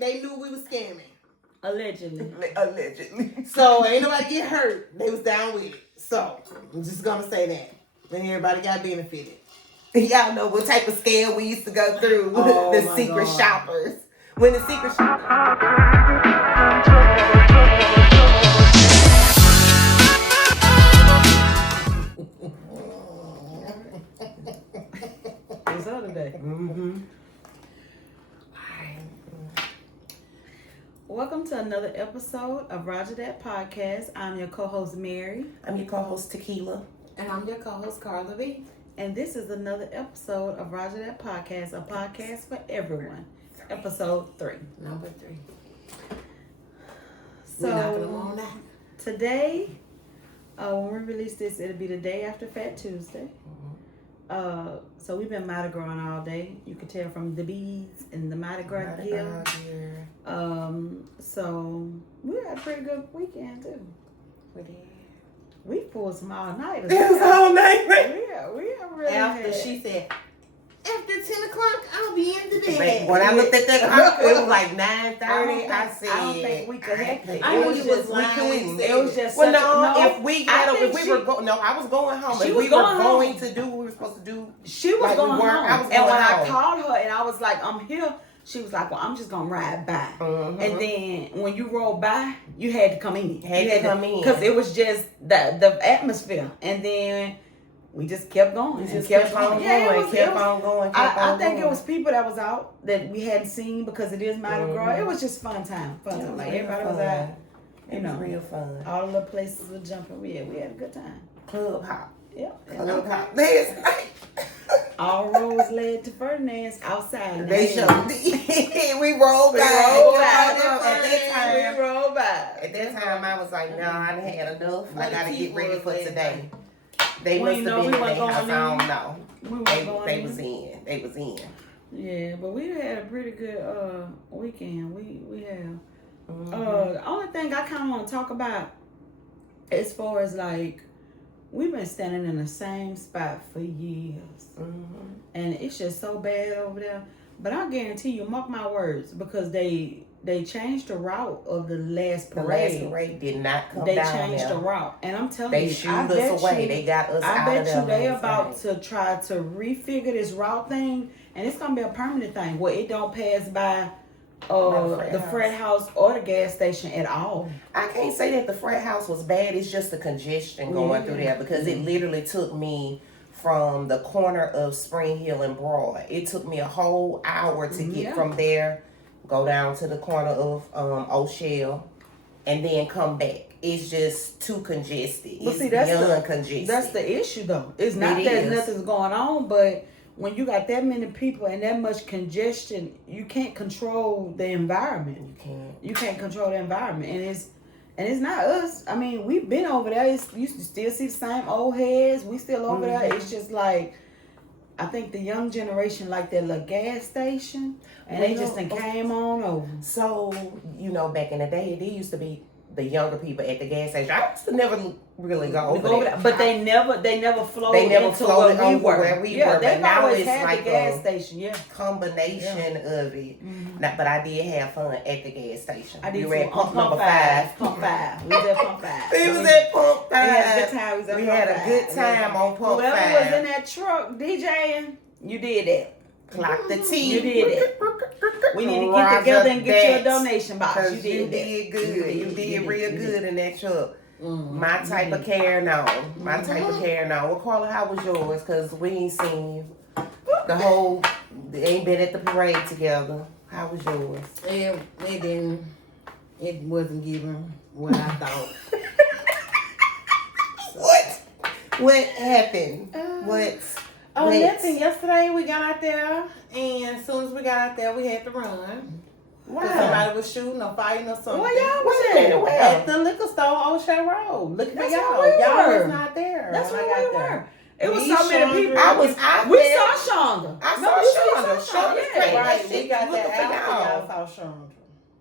they knew we was scamming. Allegedly. So ain't nobody get hurt. They was down with it. So I'm just gonna say that. And everybody got benefited. Y'all know what type of scam we used to go through. Oh, The secret shoppers. When the secret shoppers. It's other day. Mm-hmm. Welcome to another episode of Roger That Podcast. I'm your co-host Mary. I'm your co-host Tequila. And I'm your co-host Carla B. And this is another episode of Roger That Podcast, a podcast for everyone. Episode 3. Number 3. So we're knocking them on that. Today, when we release this, it'll be the day after Fat Tuesday. So we've been Mardi Gras all day. You can tell from the beads and the Mardi Gras gear. So we had a pretty good weekend too. We did. We pulled some all nighters. It was all night. We have really After had. she said, after 10 o'clock, I'll be in the bed. When I looked at that clock, it was like 9:30. I don't think we could have it. I knew It you was was just lying. It was just Well, such if we were going, no, I was going home. She If was we were going going home. to do what we were supposed to do, She was like going we were, home. I was And going when I home. called her and I was like, I'm here, she was like, well, I'm just going to ride by. Mm-hmm. And then when you rolled by, you had to come in. Had to come in. Because it was just the atmosphere. And then we just kept going. We just kept on going. I think it was people that was out that we hadn't seen because it is Mardi Gras. It was just fun time. Like everybody was out. It was real fun. All the little places were jumping. We had a good time. Club hop. Yep. Club hop. Last night. All roads led to Ferdinand's outside. They showed we rolled by. We rolled by. At that time, I was like, no, I done had enough. I gotta get ready for today. They We must have know been we in their wasn't house. going I don't in. know. We were They was in. They was in. Yeah, but we had a pretty good weekend. We have. Mm-hmm. The only thing I kind of want to talk about, as far as like, we've been standing in the same spot for years, and it's just so bad over there. But I guarantee you, mark my words, because they changed the route of the last parade. The last parade did not come They down changed there. the route, and I'm telling They you, shooed I us bet away. you, They got us I out bet of there. you they last about night. to try to refigure this route thing, and it's gonna be a permanent thing where it don't pass by the frat house or the gas station at all. I can't say that the frat house was bad. It's just the congestion going through there, because it literally took me from the corner of Spring Hill and Broad. It took me a whole hour to get from there, go down to the corner of O'Shell, and then come back. It's just too congested. But It's see, that's beyond congested. That's the issue, though. It's not It that is. nothing's going on, but when you got that many people and that much congestion, you can't control the environment. You can't control the environment, and it's not us. I mean, we've been over there. You still see the same old heads. We still over there. It's just like, I think the young generation like that little gas station, and they just came on over. So, back in the day, there used to be the younger people at the gas station. I used to never really go over there. But they never flowed into floated where we over were. where we Yeah, were. they've But now always it's had like the gas a station. combination of it. Now, but I did have fun at the gas station. I did. We were at pump number 5. Pump 5. We was at pump 5. We was at pump 5. We had a good time. We had a good time on pump 5. Whoever was in that truck DJing, you did that. Clock the T. You did it. We need to get together and get you a donation box. You did good. You did real good in that truck. My type of carrying on. Well, Carla, how was yours? Because we ain't seen you. Ain't been at the parade together. How was yours? It wasn't giving what I thought. What happened? Nothing. Yesterday we got out there, and as soon as we got out there, we had to run. Wow. Somebody was shooting or fighting or something. Where y'all was at the liquor store on O'Shea Road. Looking for That's y'all. where we Y'all were. was not there. That's when where I we got there. were. It was Me, so many Chandra, people. I was out We there. saw Shonda. I Remember, saw Shonda. Yeah. Shonda's great. Right, we got Looking that for after y'all. y'all saw Chandra.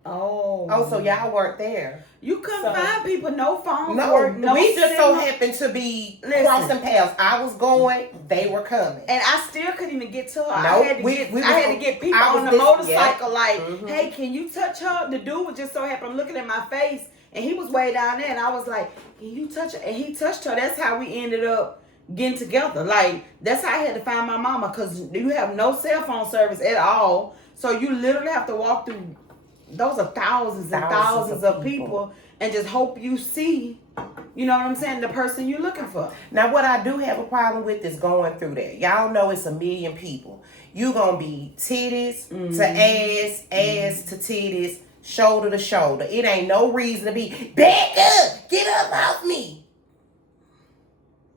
Oh, so y'all weren't there. You couldn't find people, no phones. No, we just so happened to be crossing paths. I was going, they were coming. And I still couldn't even get to her. Nope, I had to get people on the motorcycle hey, can you touch her? The dude was just so happy. I'm looking at my face, and he was way down there, and I was like, can you touch her? And he touched her. That's how we ended up getting together. Like, that's how I had to find my mama, because you have no cell phone service at all. So you literally have to walk through those are thousands and thousands of people and just hope you see, you know what I'm saying, the person you're looking for. Now, what I do have a problem with is going through there. Y'all know it's a million people. You gonna be titties to ass, ass to titties, shoulder to shoulder. It ain't no reason to be, back up, get up off me.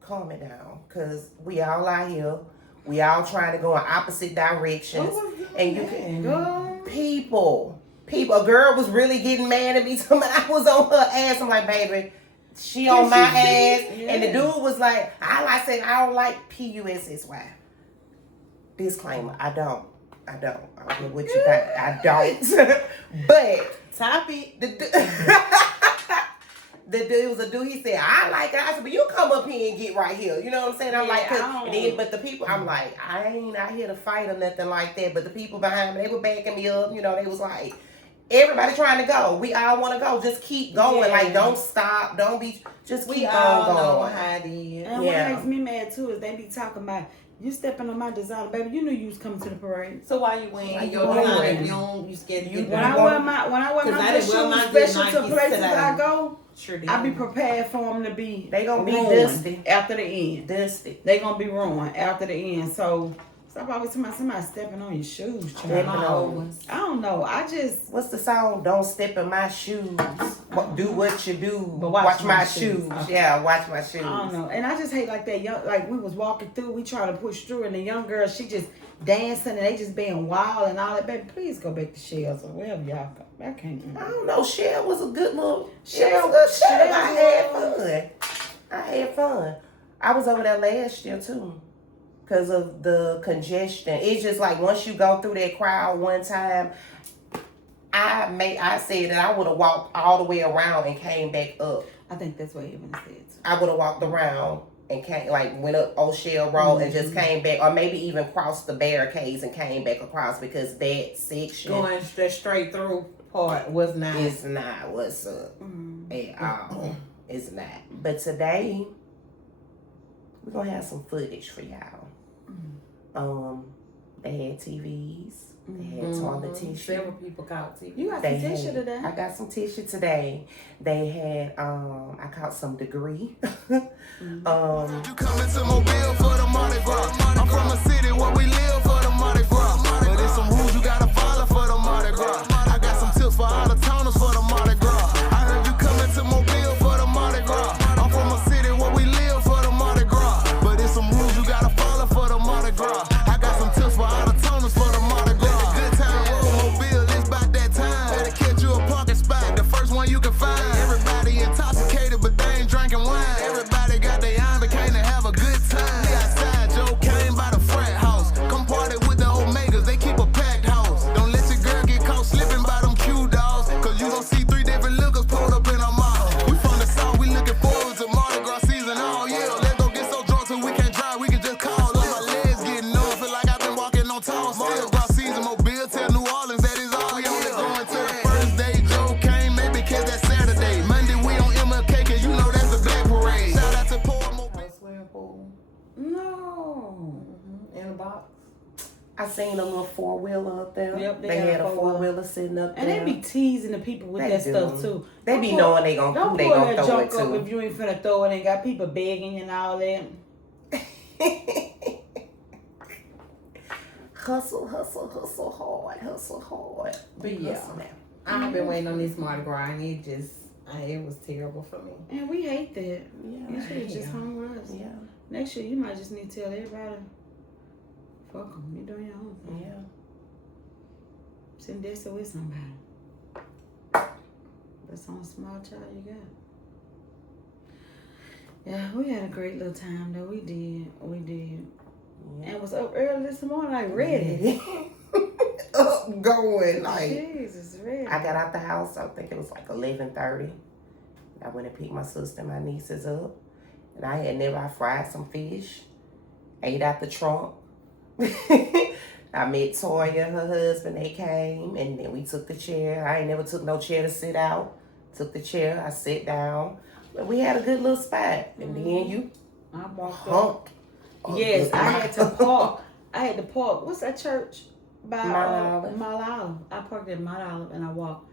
Calm it down, because we all out here. We all trying to go in opposite directions. And you can, people, a girl was really getting mad at me. I was on her ass. I'm like, baby, she on my ass. Yeah. And the dude was like, I said, I don't like PUSSY. Disclaimer, I don't. I don't know what you think. I don't. But topic. The dude was a dude. He said, I like it. I said, but you come up here and get right here. You know what I'm saying? I'm like, but the people, I'm like, I ain't out here to fight or nothing like that. But the people behind me, they were backing me up. You know, they was like, everybody trying to go. We all want to go. Just keep going. Yeah. Like, don't stop. Don't be. Just keep on going. And what makes me mad too is they be talking about, you stepping on my designer, baby. You knew you was coming to the parade. So why you wearing your designer? You scared to get when I wear my shoes, special to places I go, I be prepared for them to be. They gonna be dusty after the end. Dusty. They gonna be ruined after the end. So stop always talking about somebody stepping on your shoes. I don't know. What's the song? Don't step in my shoes. Do what you do. But watch my shoes. Okay. Yeah, watch my shoes. I don't know. And I just hate like that young, like we was walking through, we trying to push through, and the young girl, she just dancing and they just being wild and all that. Baby, please go back to Shell's or wherever y'all go. I can't. I don't know. Shell was a good little. Shell was good. I had fun. I was over there last year too. Because of the congestion. It's just like once you go through that crowd one time, I said that I would have walked all the way around and came back up. I think that's what Evan said too. I would have walked around and went up O'Shell Road and just came back, or maybe even crossed the barricades and came back across, because that section going straight through part was not. It's not what's up at all. It's not. But today we're gonna have some footage for y'all. They had TVs. They had toilet tissue. Several people caught TV. You got some tissue today. I got some tissue today. They had I caught some degree. You coming to Mobile for the Mardi Gras. I'm from a city where we live for the Mardi Gras. But there's some rules you gotta follow for the Mardi Gras. I got some tips for all the toners for the Mardi Gras. I heard you coming to Mobile for the Mardi Gras. I'm from a city where we live for the Mardi Gras. But there's some rules you gotta follow for the Mardi Gras. I got some tips for all the toners for the Mardi Gras. Good time for Mobile, it's about that time. Better catch you a parking spot, the first one you can find. Everybody intoxicated, but they ain't drinking wine. Everybody got their on, but can't have a good time. We outside, Joe came by the frat house. Come party with the Omegas, they keep a packed house. Don't let your girl get caught slipping by them Q dolls, cause you gon' see 3 different lookers pulled up in our mouth. We from the south, we looking forward to Mardi Gras season all year. Let's go get so drunk till we can't drive, we can just call. All my legs getting numb, feel like I've been walking on tall. Mardi Gras season, Mobile, tell New Orleans that is all we only going to the first day. Joe came, maybe catch that Saturday. Monday we on MLK, cause you know that's the Black Parade. Shout out to Port Mobile. Swimming pool. No. In a box. I seen a little 4-wheeler up there. Yep, they had a 4-wheeler sitting up there. And they be teasing the people with that stuff too. They be knowing they gonna throw it too. Up if you ain't finna throw it and got people begging and all that. Hustle hard. But yeah, I've been waiting on this Mardi Gras and it was terrible for me. And we hate that. Yeah, you should have just hung with us. Yeah. Next year you might just need to tell everybody, fuck them, you doing your own thing. Yeah. Send this with somebody. That's on a small child you got. Yeah, we had a great little time though. We did. Yeah. And was up early this morning, like ready. up going. Like, Jesus, really? I got out the house, I think it was like 11:30. I went and picked my sister and my nieces up. And I fried some fish, ate out the trunk. I met Toya, her husband, they came, and then we took the chair. I ain't never took no chair to sit out. Took the chair, I sat down. But we had a good little spot. And then you humped. Yes, I had to park. What's that church? By Mount Olive. I parked at Mount Olive and I walked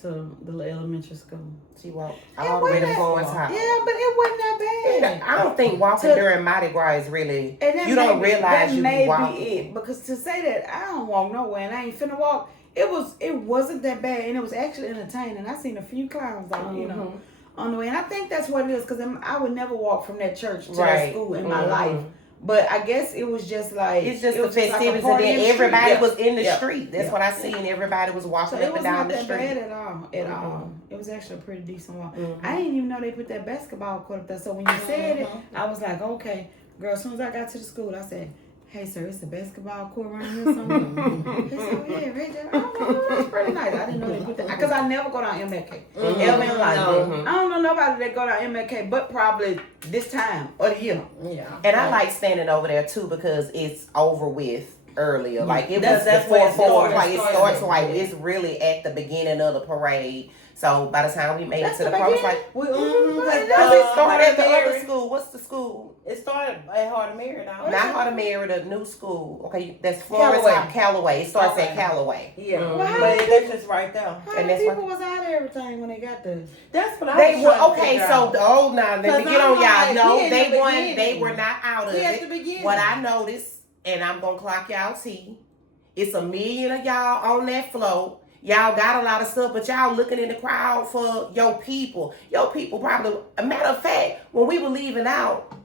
to the elementary school. She walked all the way to Florence House. Yeah, but it wasn't that bad. I don't think walking during Mardi Gras is really, you don't realize you be walking. Be it. Because to say that I don't walk nowhere and I ain't finna walk, it wasn't that bad and it was actually entertaining. I seen a few clowns on, on the way. And I think that's what it is because I would never walk from that church to that school in my life. But I guess it was just like... It's just the festivities and then everybody was in the street. That's what I seen. Everybody was walking up and down the street. It was not that bad at all. It was actually a pretty decent walk. I didn't even know they put that basketball court up there. So when you said it, I was like, okay. Girl, as soon as I got to the school, I said, hey, sir, it's a basketball court around here somewhere. He said, yeah, right there. Oh, that's pretty nice. I didn't know they put that. Because I never go down MLK. I don't know nobody that go down MLK, but probably this time of the year. Yeah. And I like standing over there, too, because it's over with earlier. Like, it was before 4 o'clock. It starts like, it's really at the beginning of the parade. So by the time we made it to the park, it's like, it started at the other school. What's the school? It started at Heart Mary now. Not Heart Mary, the new school. Okay, that's Florence House, Callaway. It starts at Callaway. Yeah, but that's just right there. How many people was out there everything when they got there? That's what I was trying to figure out. Now let me get on y'all. No, they were not out of it. What I noticed, and I'm gonna clock y'all T, it's 1 million of y'all on that float. Y'all got a lot of stuff, but y'all looking in the crowd for your people. Your people probably, a matter of fact, when we were leaving out,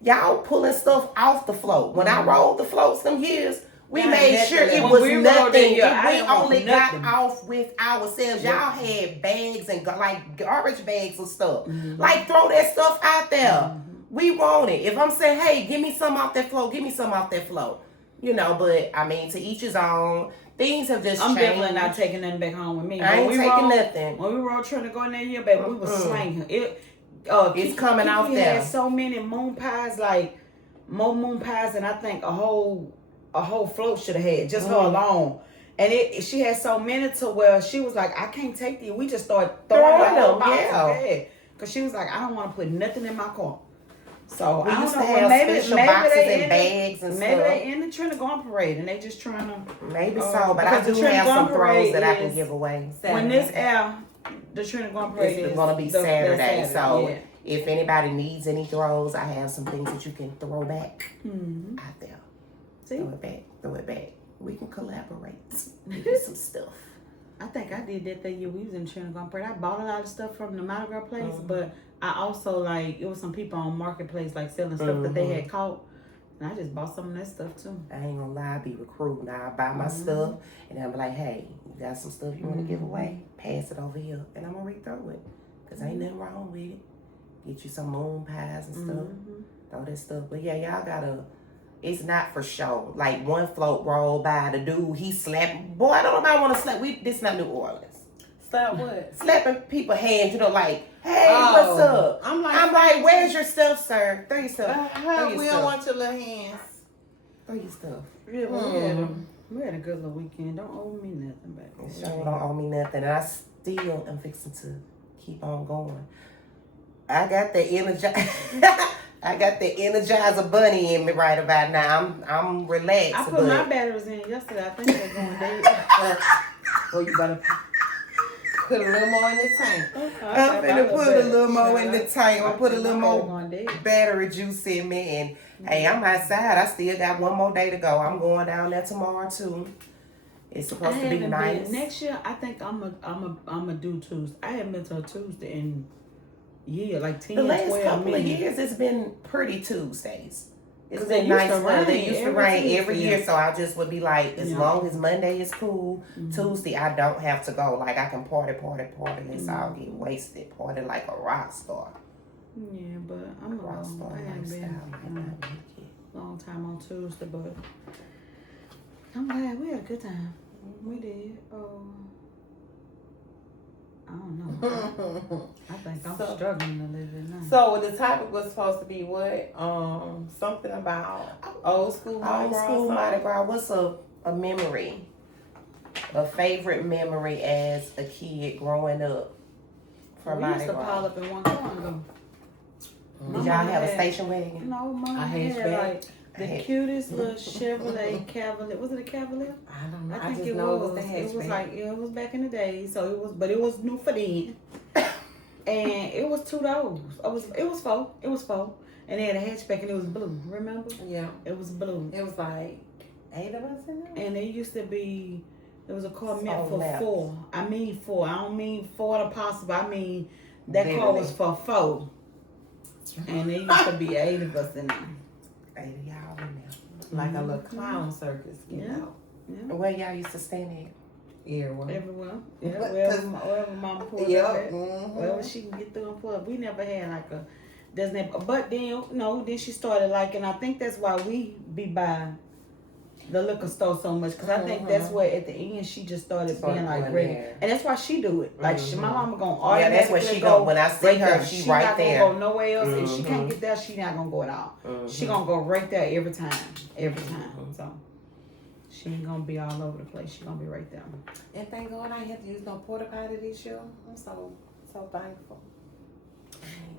y'all pulling stuff off the float. When I rolled the floats them years, we made sure it was nothing. We only got off with ourselves. Y'all had bags and like garbage bags and stuff. Like throw that stuff out there. We want it. If I'm saying, hey, give me some off that float, give me some off that float. You know, but I mean, to each his own. Things have just changed. I'm definitely not taking nothing back home with me. I ain't taking nothing. When we were trying to go in that year, baby, we was slanging. It's coming out there. Had so many moon pies, like more moon pies than I think a whole float should have had, just her alone. And she had so many to where she was like, I can't take these. We just started throwing them. Yeah. Because she was like, I don't want to put nothing in my car. So we I used don't to know, have maybe special boxes and maybe bags and stuff. Maybe they in the Trinidad parade and they just trying to. Maybe so, but I do have some throws that I can give away. When this air, the Trinidad parade is going to be Saturday. So if anybody needs any throws, I have some things that you can throw back out there. See? Throw it back. We can collaborate. Do some stuff. I think I did that year we was in Trinidad parade. I bought a lot of stuff from the Mardi Gras place, but I also like it was some people on Marketplace like selling stuff that they had caught, and I just bought some of that stuff too. I ain't gonna lie, I be recruiting. I buy my stuff, and I'm like, hey, you got some stuff you want to give away? Pass it over here, and I'm gonna re-throw it, cause ain't nothing wrong with it. Get you some moon pies and stuff, throw that stuff. But yeah, y'all gotta. It's not for show. Like one float rolled by, the dude he slapped. Boy, I don't know if I want to slap. This not New Orleans. Slap what? Slapping people's hands. You know, like. Hey, what's up? I'm like, where's your stuff, sir? Throw your stuff. We don't want your little hands. Throw your stuff. Yeah, we had a good little weekend. Don't owe me nothing back. Sure don't owe me nothing. And I still am fixing to keep on going. I got the Energizer Bunny in me right about now. I'm relaxed. I put my batteries in yesterday. I think they're going dead. Well, you better put a little more in the tank. I'm finna put a little more in the tank. I'm put a little more battery juice in me. And hey, I'm outside. I still got one more day to go. I'm going down there tomorrow too. It's supposed to be nice. Next year, I think I'm a do Tuesday. I haven't been to a Tuesday in like 10, the last 12 couple of years, it's been pretty Tuesdays. It's been nice weather. They used to rain every year, so I just would be like, as long as Monday is cool, Tuesday I don't have to go. Like I can party. Let's all get wasted. Party like a rock star. Yeah, but I'm a rock star. I haven't been a long time on Tuesday, but I'm glad we had a good time. We did. I don't know. I think I'm struggling a little bit now. So the topic was supposed to be what? Something about old school Mardi Gras. What's a memory? A favorite memory as a kid growing up from Mardi We used to Gras? pile up in one corner. Did y'all have a station wagon? No, Mama had like the cutest little Chevrolet Cavalier. Was it a Cavalier? I don't know. I think just know it was. the hatchback. It was like it was back in the day, so it was, but it was new for then. And it was 2 doors. It was four, and they had a hatchback, and it was blue. Remember? Yeah, it was blue. It was like 8 of us in there. And it used to be. There was a car meant for laps. 4. I mean 4. I don't mean 4 to possible. I mean that car was for 4. And there used to be 8 of us in there. 8 of y'all in there. Like a little clown circus, you know. Yeah. Where y'all used to stand at? Everywhere. Yeah, wherever Mama pulled up at. Wherever she can get through and pull up. We never had like a but then she started and I think that's why we be by the liquor store so much, because I think that's where at the end she just started being like ready, and that's why she do it. Like my mama gonna automatically that's where she go. When I see her, she right there. She not gonna go nowhere else. If she can't get there, she not gonna go at all. She gonna go right there every time. So she ain't gonna be all over the place. She gonna be right there. And thank God I ain't have to use no porta potty this year. I'm so thankful.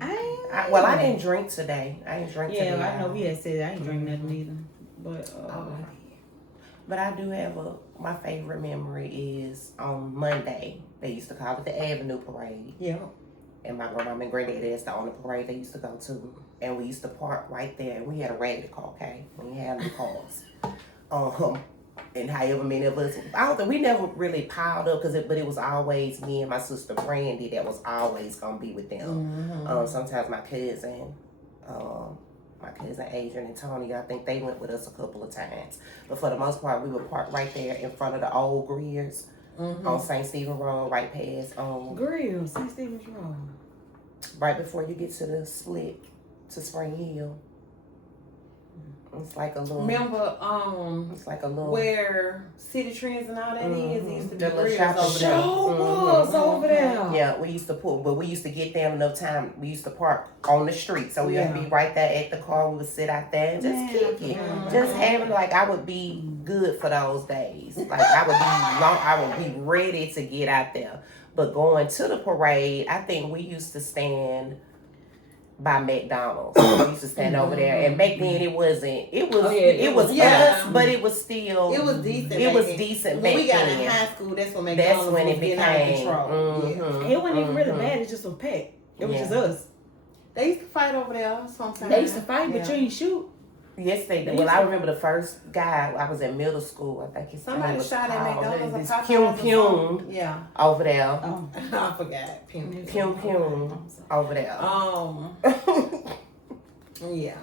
I didn't drink today. I didn't drink today. Yeah, I know we had said I ain't drink nothing either. But I do have my favorite memory is on Monday. They used to call it the Avenue Parade. Yeah. And my grandma and granddaddy, that's the only parade they used to go to. And we used to park right there. And we had a ragged car, okay? We didn't have any cars. And however many of us, we never really piled up, but it was always me and my sister Brandy that was always going to be with them. Sometimes my cousin Adrian and Tony, I think they went with us a couple of times. But for the most part, we would park right there in front of the old Greers on St. Stephen Road, right past Grill, St. Stephen's Road. Right before you get to the split to Spring Hill. It's like a little. Remember, it's like a little where City Trends and all that is. It used to be the grills over there. Was over there. Yeah, we used to get there enough time. We used to park on the street, so we would be right there at the car. We would sit out there and just kick it, just having I would be good for those days. I would be ready to get out there. But going to the parade, I think we used to stand by McDonald's. We used to stand over there, and back then it was us, but it was still decent. It was decent. When we got then. in high school, that's when McDonald's it became out of control. It wasn't even really bad. It just was packed. It was just us. They used to fight over there sometimes. They used to fight, but you ain't shoot. Yes, they did. Well, I remember the first guy. I was in middle school. I think somebody shot at McDonald's. Pum yeah, over there. Oh, I forgot. Pum over there. Yeah.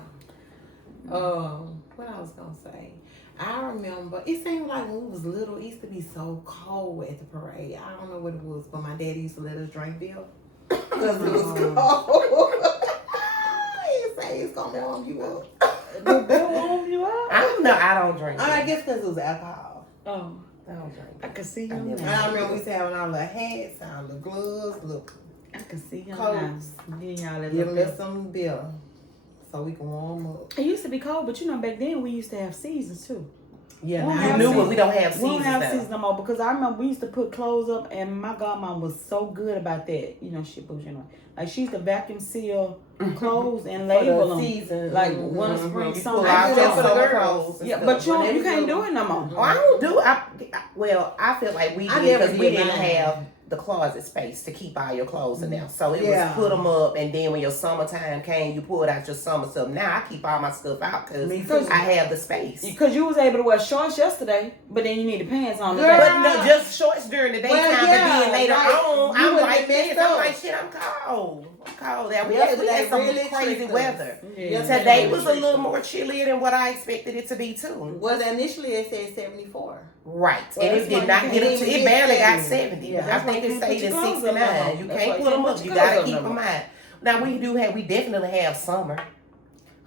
What I was gonna say. I remember it seemed like when we was little, it used to be so cold at the parade. I don't know what it was, but my daddy used to let us drink beer because it was cold. He say it's gonna warm you up. Did Bill warm you up? I don't know. I don't drink. I guess because it was alcohol. Oh, I don't drink. I could see him. I remember we used to have our little hats, our little gloves, look. I could see him. Coats. Give us some beer so we can warm up. It used to be cold, but back then we used to have seasons too. Yeah, you knew what we don't have seasons. We don't have seasons no more because I remember we used to put clothes up, and my godmom was so good about that. She bougie anyway. Like she used to vacuum seal clothes and label them. Season. Like winter, spring, summer. I do that for the girls. Yeah, but you can't do it no more. Oh, I don't do. I feel like we did because we didn't have the closet space to keep all your clothes in there. So it was put them up, and then when your summertime came, you pulled out your summer stuff. Now I keep all my stuff out because I have the space. Because you was able to wear shorts yesterday, but then you need the pants on. But no, just shorts during the daytime. But then later on, I'm like this. I'm like shit. I'm cold. Now we had some really crazy weather. Today was a little more chillier than what I expected it to be too. Well, initially it said 74. Right, and it did not get up to. It barely got 70. Yeah, I think it stayed at 69. You can't put them up. You gotta keep them out. Now we definitely have summer.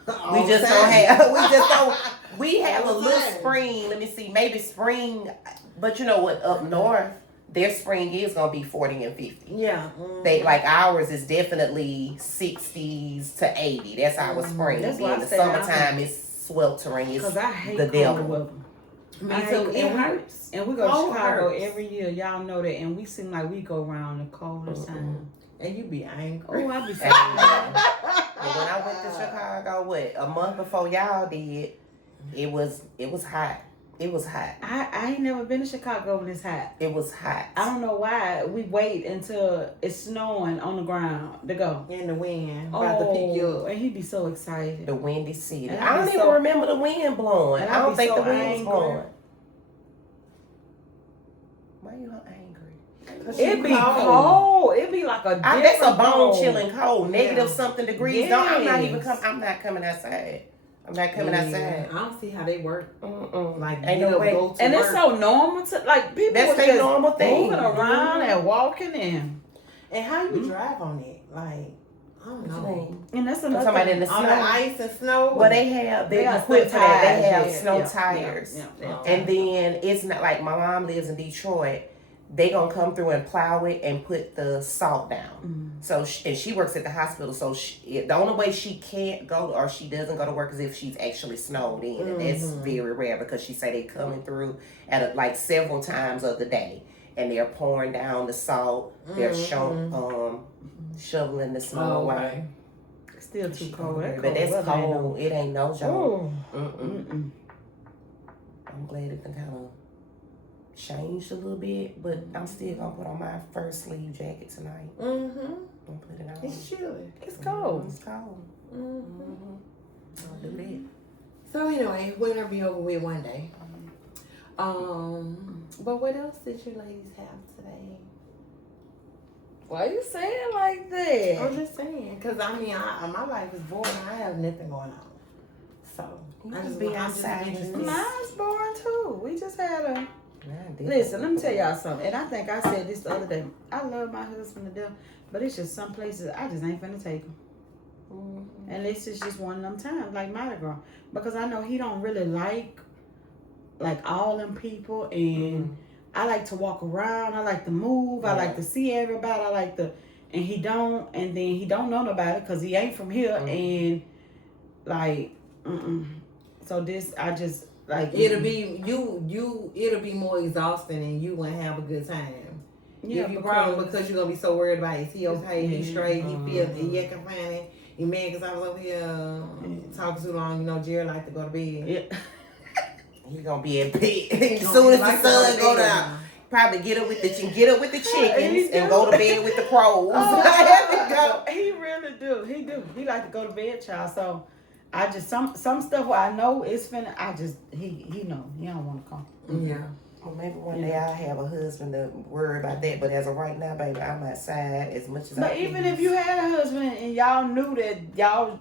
We just don't have. We have a little spring. Let me see, maybe spring. But you know what? Up north, their spring is gonna be 40 and 50. Yeah. They like ours is definitely 60s to 80. That's our spring. That's Then why I the say summertime is sweltering. It's Because I hate the cold devil. weather. Me too. It hurts. And we go to Cold Chicago hurts. every year. Y'all know that. And we seem like we go around the coldest time. And you be angry. Oh, I be so But when I went to Chicago, a month before y'all did, it was hot. It was hot. I ain't never been to Chicago when it's hot. It was hot. I don't know why we wait until it's snowing on the ground to go. In the wind, about to pick you up. And he be so excited. The windy city. And I don't even remember the wind blowing. And I don't think so the wind was angry. blowing. Why you angry? It be cold. It be like a different that's a bone cold. chilling cold. Negative something degrees. Yes. I'm not coming outside. I'm not coming outside. I don't see how they work. Like, ain't no way. Go to And work. it's so normal to like people. That's was their just normal thing. moving around and walking in. And how you drive on it? Like, I don't know. And that's another Somebody thing. in the On snow. the ice and snow. Well, they have They got equipped for snow that. They have tires, snow yeah, tires, yeah. and then it's not like my mom lives in Detroit. They gonna come through and plow it and put the salt down. So and she works at the hospital. So the only way she can't go or she doesn't go to work is if she's actually snowed in, and that's very rare because she say they coming through at like several times of the day, and they're pouring down the salt. They're shoveling the snow away. Still too cold. But that's cold. It ain't no joke. I'm glad it can kind of changed a little bit, but I'm still gonna put on my first sleeve jacket tonight. I'm gonna put it on. It's chilly. It's cold. It's cold. I'll do that. So anyway, winter be over with one day. But what else did you ladies have today? Why you saying like that? I'm just saying, cause I mean, my life is boring. I have nothing going on. So I just be outside. Mine's boring too. We just had a. Listen, let me tell y'all something. And I think I said this the other day. I love my husband to death, but it's just some places I just ain't finna take him. And this is just one of them times, like Mardi Gras, because I know he don't really like all them people, and I like to walk around. I like to move. I like to see everybody. And he don't, and then he don't know nobody because he ain't from here, and like, so this I just. Like it'll be it'll be more exhausting and you won't have a good time. Yeah, you probably because you're gonna be so worried about is he okay, he straight, he feel he complaining, he mad because I was over here talking too long. You know, Jerry like to go to bed. Yeah. He gonna be in bed as soon as the sun go down. Probably get up with the chickens and go to bed with the crows. He really do. He do. He like to go to bed, child. So. I just some stuff where I know it's finna. He know he don't want to come. Yeah. Well, maybe one day I'll have a husband to worry about that. But as of right now, baby, I'm outside as much as I can. But even if you had a husband and y'all knew that y'all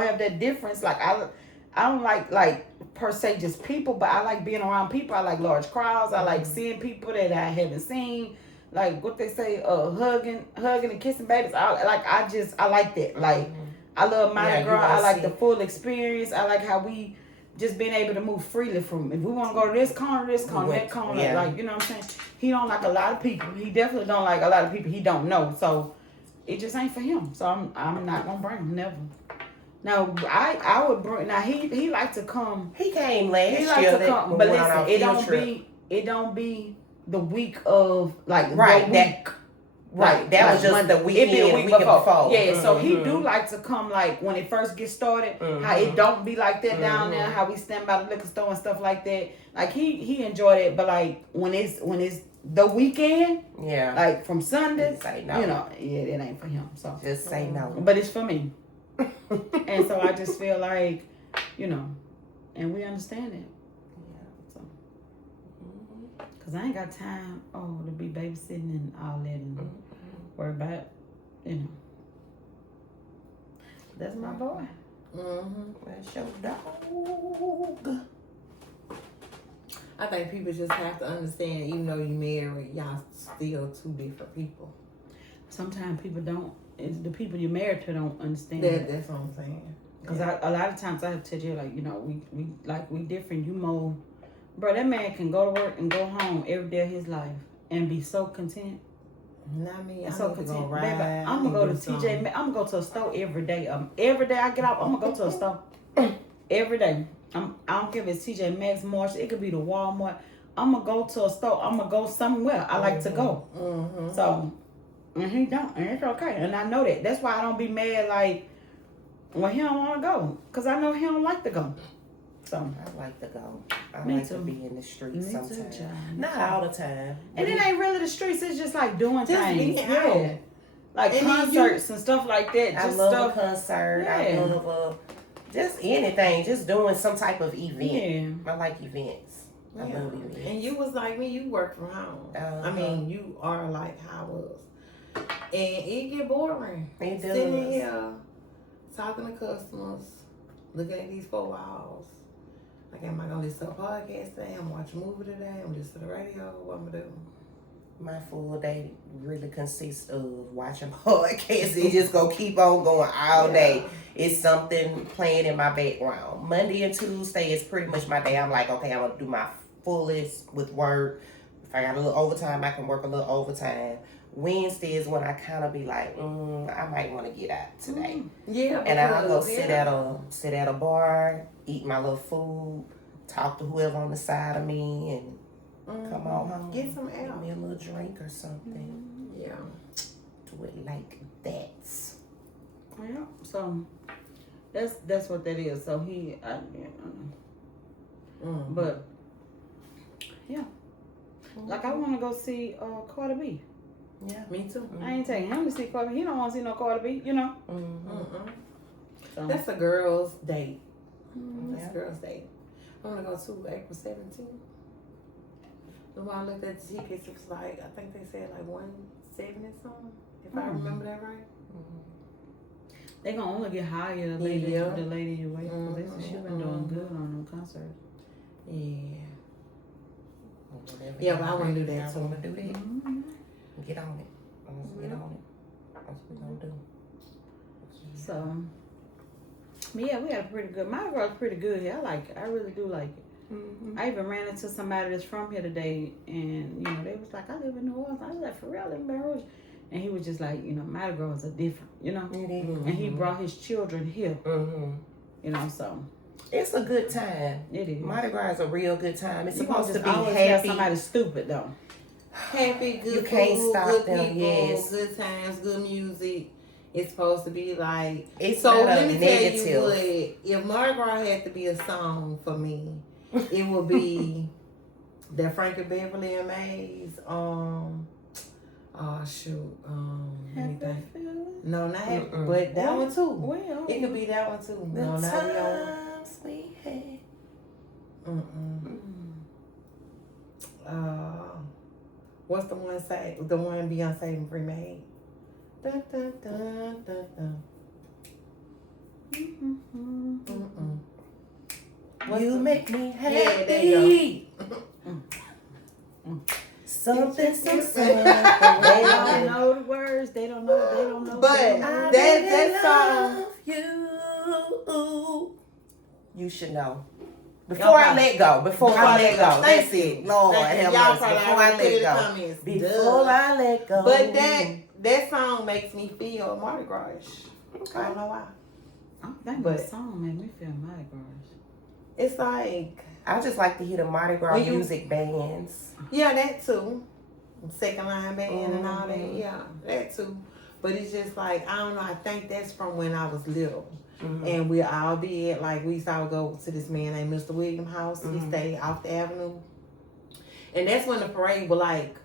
have that difference, like I don't like per se just people, but I like being around people. I like large crowds. I like seeing people that I haven't seen. Like what they say, hugging and kissing babies. I like that. Like. I love Mardi Gras. I like the full experience. I like how we just been able to move freely from. If we want to go to this corner, that corner. Yeah. Like, you know what I'm saying? He don't like a lot of people. He definitely don't like a lot of people he don't know. So it just ain't for him. So I'm not gonna bring him. Never. Now I would bring. Now he like to come. He came last year. He like to come, but listen, it don't be the week of like Right, that was just Monday, the weekend, week before. Yeah, so he do like to come like when it first gets started. How it don't be like that down there. How we stand by the liquor store and stuff like that. Like he enjoyed it, but like when it's the weekend, like from Sunday, no. You know, it ain't for him. So just say no. But it's for me, and so I just feel like, you know, and we understand it. Cause I ain't got time, to be babysitting and all that and worry about, you know. That's my boy. That's your dog. I think people just have to understand, even though you married, y'all still two different people. Sometimes people don't. It's the people you're married to don't understand. That's what I'm saying. Cause a lot of times I have to tell you, like, you know, we different. You more Bro, that man can go to work and go home every day of his life and be so content. Not me. I'm So so content. go Baby, I'm gonna go to TJ. I'm gonna go to a store every day. Every day I get off, I'm gonna go to a store. Every day. I don't care if it's TJ Maxx, Marshall. It could be the Walmart. I'm gonna go to a store. I'm gonna go somewhere I like to go. Mm-hmm. So, and he don't, and it's okay. And I know that. That's why I don't be mad like when he don't want to go, cause I know he don't like to go. So I like to go. I Me like too. to be in the streets Me too, sometimes. child. Not all the time. and it ain't really the streets. It's just like doing Just things. being Yeah. out. Like And then concerts and stuff like that. I Just love stuff. a concert. Yeah. I love just anything. Just doing some type of event. Yeah. I like events. I Yeah. love events. And you was like me, you work from home. I mean, you are like how I was. And it get boring. It Sitting does. here, talking to customers, looking at these 4 walls. Like, am I gonna listen to a podcast today? I'm watching a movie today. I'm listening to the radio. What I'm gonna do? My full day really consists of watching podcasts. It just gonna keep on going all day. It's something playing in my background. Monday and Tuesday is pretty much my day. I'm like, okay, I'm gonna do my fullest with work. If I got a little overtime, I can work a little overtime. Wednesday is when I kind of be like, I might want to get out today. Yeah. And I'll go because, sit at a bar, eat my little food, talk to whoever on the side of me, and come on home. Get some Get out. me a little drink or something. Yeah. Do it like that. Yeah. So that's what that is. So but yeah. Like I want to go see Cardi B. Yeah. Me too. I ain't taking him to see Cardi B. He don't want to see no Cardi B. You know. So. That's a girl's date. That's Yeah. a girl's date. I'm gonna go to April 17th. The one I looked at the tickets, it was like, I think they said like 170 something, if I remember that right. They gonna only get higher the later Yeah. the later you wait. Cause she been doing good on them concerts. Yeah. Whatever Yeah, y'all but I wanna do ready, that y'all wanna too. do that? Get on it. Let's get on it. That's what we gonna do. So, but yeah, we had a pretty good. Mardi Gras was pretty good here. I like it. I really do like it. I even ran into somebody that's from here today, and they was like, "I live in New Orleans." I was like, "For real, I live in Baton Rouge." And he was just like, Mardi Gras are different, And he brought his children here, So It's a good time. it is. Mardi Gras is a real good time. It's You supposed to just be always have happy. somebody stupid though. Happy, good You can't food, stop good them, people, yes. good times, good music. It's supposed to be like. It's So not let a me negative. tell you what, if Mardi Gras had to be a song for me, it would be that Frankie Beverly and Maze. Oh shoot. Let me think. No, not happy, but that one too. Well, It could be that one too. The No, not the other. times we had. What's the one say? The one Beyonce remade. Dun, dun, dun, dun, dun. You make me happy. Yeah, there you Something so they don't know the words. They don't know. But I that song. love you. You should know. Before I let go. That's it. Lord have Y'all mercy. probably Before I already put it let in the go. comments. Before Duh. I let go. But that song makes me feel Mardi Gras. I don't know why. I think But- that song made me feel Mardi Gras. It's like, I just like to hear the Mardi Gras When you- music bands. yeah, that too. Second line band and all that. Yeah, that too. But it's just like, I don't know. I think that's from when I was little. And we all did, like, we used to go to this man named Mr. William house. He stayed off the avenue. And that's when the parade was like,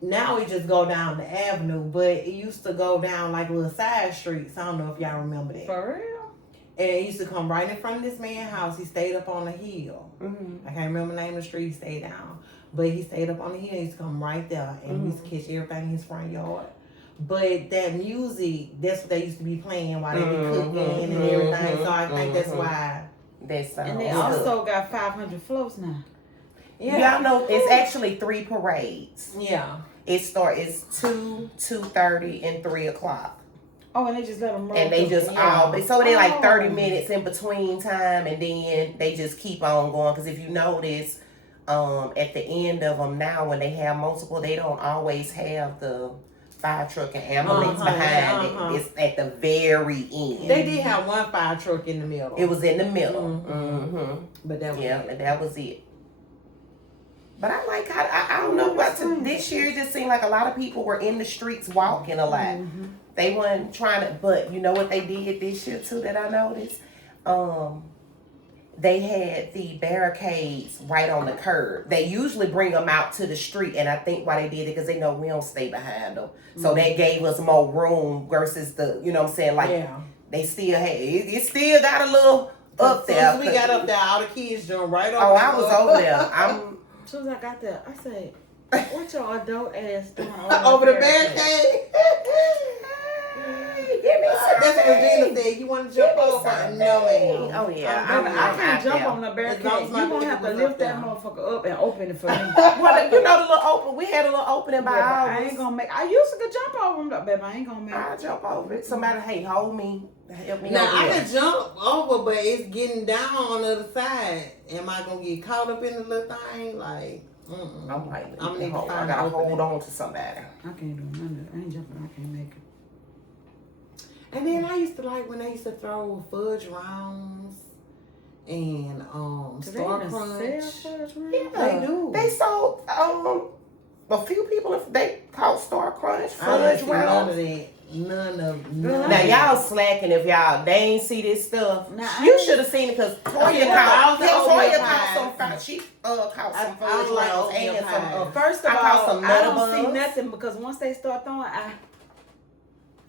now we just go down the avenue, but it used to go down like little side streets. I don't know if y'all remember that. For real? And it used to come right in front of this man's house. He stayed up on the hill. I can't remember the name of the street he stayed down. But he stayed up on the hill. He used to come right there. And we used to catch everything in his front yard. But that music, that's what they used to be playing while they be cooking and everything. So I think that's why. That sounds And they good. also got 500 floats now. Yeah. Y'all know it's actually 3 parades. Yeah. It's 2, 2:30, and 3 o'clock. Oh, and they just let them roll. And they just Yeah. so they like 30 Oh. minutes in between time, and then they just keep on going. Because if you notice, At the end of them now, when they have multiple, they don't always have the fire truck and ambulance behind it. It's at the very end. They did have one fire truck in the middle. It was in the middle. But that was it. And that was it. But I like how, I don't know about this year, it just seemed like a lot of people were in the streets walking a lot. They weren't trying to, but you know what they did this year too that I noticed? They had the barricades right on the curb. They usually bring them out to the street, and I think why they did it because they know we don't stay behind them. So that gave us more room versus the, you know what I'm saying? Like they still had, it still got a little up there. As we got up there, all the kids jumped right over. Oh, I was over there. As soon as I got there, I said, "What your adult ass doing over the barricade?" Give me something. That's what Regina said. You want to jump over? No, man. Oh, yeah. I can't jump on the barricade. You gonna have to lift that motherfucker up and open it for me. Well, you know the little open. We had a little opening by ours. I ain't gonna make. I used to could jump over them, though, baby. I ain't gonna make. I'll jump over it. Somebody, hey, hold me. Help me. Now I can jump over, but it's getting down on the other side. Am I gonna get caught up in the little thing? Like, I'm like, I gotta hold on to somebody. I can't do none of it. I ain't jumping. I can't make it. And then I used to like when they used to throw fudge rounds and Star Crunch. Yeah, they do. They sold a few people. They called Star Crunch fudge rounds. None of Now y'all slacking if y'all they ain't see this stuff. You should have seen it because Toya caught some. She caught some fudge rounds and some. First of all, I don't see nothing because once they start throwing,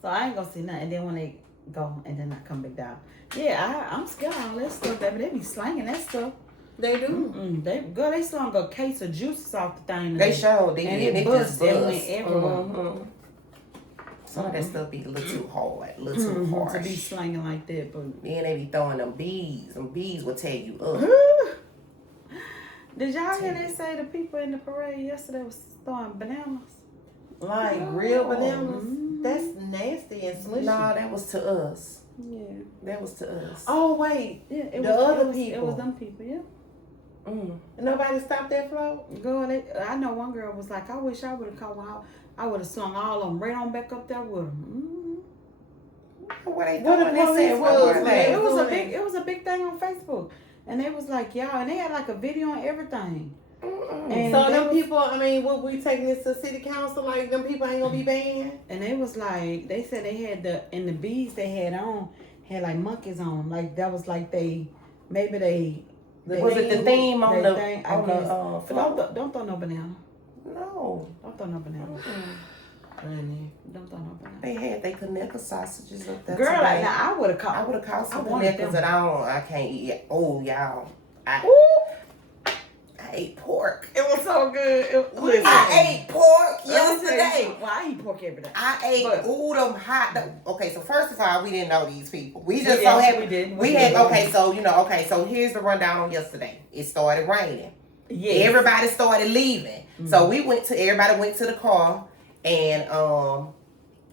so I ain't gonna see nothing. And then when they go and then I come back down, I'm scared of all that stuff, baby. They be slanging that stuff. They do. They slung a case of juices off the thing. They sure did. And it buzzed. It went everywhere. Some of that stuff be a little too hard, a little too harsh. To be slanging like that, but then they be throwing them bees. Them bees will tear you up. Did y'all hear they say the people in the parade yesterday was throwing bananas? Like real bananas? That's nasty and smushy. Nah, that was to us. Yeah. That was to us. Oh, wait. Yeah, it was people. It was them people, yeah. Nobody stopped that flow? Girl, I know one girl was like, I wish I would have caught one out. I would have slung all of them right on back up there with them. What they doing? It was a big thing on Facebook. And they was like, y'all, and they had like a video and everything. And so them people, I mean, what we taking this to city council? Like them people ain't gonna be banned? And they was like, they said they had the bees they had on had like monkeys on them. Like that was like was it the theme on the thing? Don't throw no banana. No. Don't throw no banana. Don't throw no banana. They had they Kaneka sausages up there. Girl, like, now I would have caught some Kanekas that I can't eat. Oh, y'all. I ate pork. It was so good. I ate pork yesterday. Well, I eat pork every day. I ate them hot. Okay, so first of all, we didn't know these people. We just so happy. We had so here's the rundown on yesterday. It started raining. Yes. Everybody started leaving. So everybody went to the car and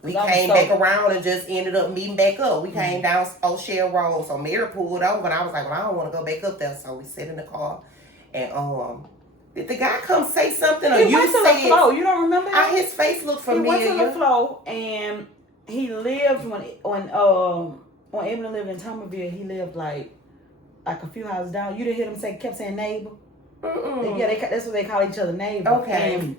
we came back around and just ended up meeting back up. We came down O'Shea Road. So Mary pulled over and I was like, well, I don't want to go back up there. So we sit in the car and did the guy come say something or he went to the flow? You don't remember him? His face looked familiar. He went to the flow and he lived when Emily lived in Thomasville, he lived like a few houses down. You didn't hear them kept saying neighbor? Yeah, that's what they call each other, neighbor. Okay. And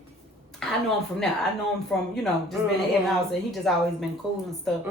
I know him from now. I know him from, just being in the house, and he just always been cool and stuff.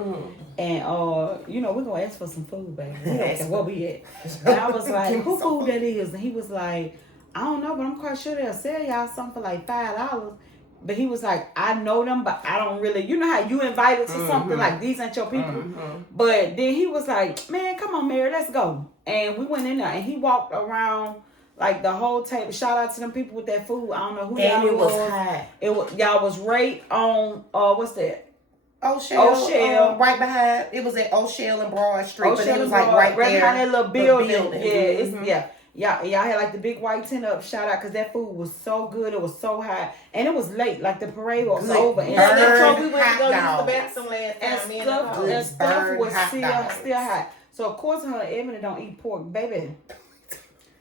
And, we're going to ask for some food, baby. We don't care where we at. And I was like, who food that is? And he was like, I don't know, but I'm quite sure they'll sell y'all something for like $5. But he was like, I know them, but I don't really, you know how you invited to something like these ain't your people. But then he was like, man, come on, Mary, let's go. And we went in there, and he walked around like the whole table. Shout out to them people with that food. I don't know who y'all was. High. Y'all was right on what's that? O'Shea. Right behind. It was at O'Shea and Broad Street, but it was like right there behind that little building. Yeah, y'all had like the big white tent up. Shout out because that food was so good. It was so high, and it was late. Like the parade was over. And we went to go use the bathroom last time. And stuff was still hot. So of course, her Emily don't eat pork, baby.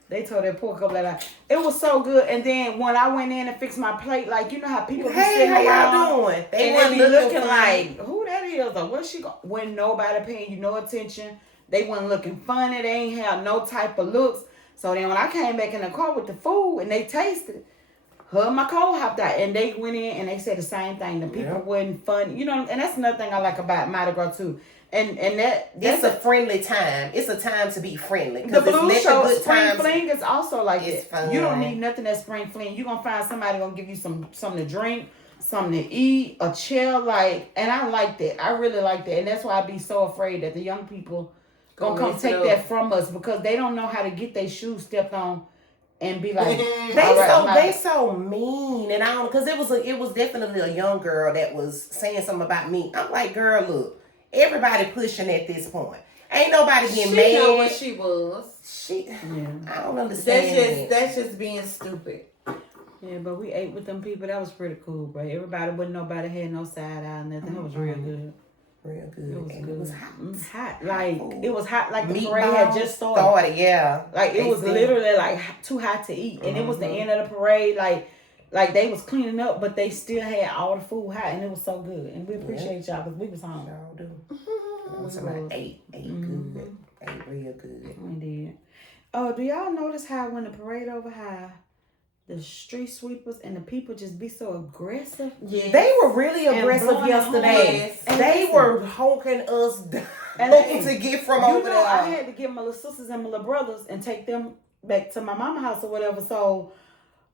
They told that poor couple that it was so good. And then when I went in and fixed my plate, like, you know how people be sitting how around, y'all doing? They be looking like, who that is or what's she going? When nobody paying you no attention, they wasn't looking funny. They ain't have no type of looks. So then when I came back in the car with the food and they tasted it, her and my co hopped out and they went in and they said the same thing. The people wasn't fun, you know. And that's another thing I like about Mardi Gras too. And that's a friendly time. It's a time to be friendly. The Blue Show, good Spring Fling is also like it. Fun. You don't need nothing at Spring Fling. You're gonna find somebody gonna give you something to drink, something to eat, a chair, like, and I like that. I really like that. And that's why I be so afraid that the young people gonna come take that from us because they don't know how to get their shoes stepped on and be like they so mean. And I don't, because it was definitely a young girl that was saying something about me. I'm like, girl, look. Everybody pushing at this point. Ain't nobody getting mad. She know what she was. I don't understand. That's just being stupid. Yeah, but we ate with them people. That was pretty cool, bro. Everybody wasn't nobody had no side eye or nothing. It was real good. Real good. It was good. It was hot. Hot. Like it was hot. Like the Meatballs parade had just started. Yeah. Like it was literally like too hot to eat, and it was the end of the parade. Like they was cleaning up, but they still had all the food hot, and it was so good. And we appreciate y'all because we was home. Y'all do. Somebody ate good, ate real good. We did. Oh, do y'all notice how when the parade over, how the street sweepers and the people just be so aggressive? Yeah, they were really aggressive yesterday. They were honking us down to get from over there. I had to get my little sisters and my little brothers and take them back to my mama's house or whatever. So.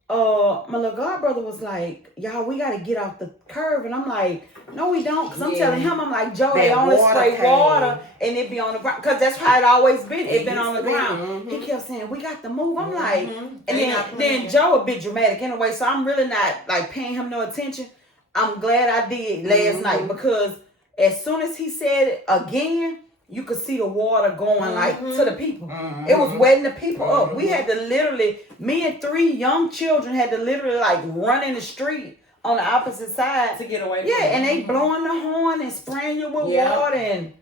My little god brother was like, y'all, we got to get off the curb. And I'm like, no, we don't. Because I'm telling him, I'm like, Joe, they only spray water and it be on the ground. Because that's how it always been. It been on the ground. He kept saying, we got to move. I'm like, and then Joe a bit dramatic anyway. So I'm really not like paying him no attention. I'm glad I did last night because as soon as he said it again, you could see the water going like to the people. It was wetting the people up. We had to literally, me and 3 young children had to literally like run in the street on the opposite side to get away. Yeah, and they blowing the horn and spraying you with water, and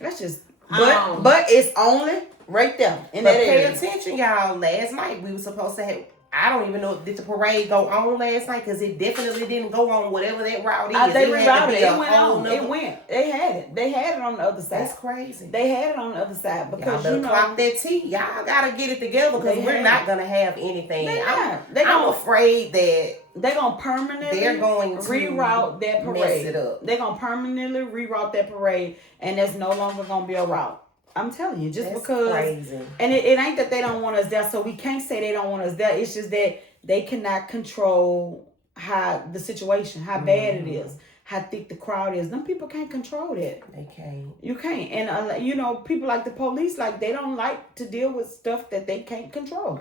that's just. But it's only right there in that area. Pay attention, y'all. Last night we were supposed to have. I don't even know if did the parade go on last night because it definitely didn't go on whatever that route is. They rerouted it. It went on. It went. They had it. They had it on the other side. That's crazy. They had it on the other side because y'all clock that tea. Y'all gotta get it together because we're not gonna have anything. I'm afraid that they're gonna permanently reroute that parade. Mess it up. They're gonna permanently reroute that parade, and that's no longer gonna be a route. I'm telling you, just that's because, crazy. And it ain't that they don't want us there, so we can't say they don't want us there. It's just that they cannot control how the situation, how bad it is, how thick the crowd is. Them people can't control that. They can't. You can't. And people like the police, like they don't like to deal with stuff that they can't control.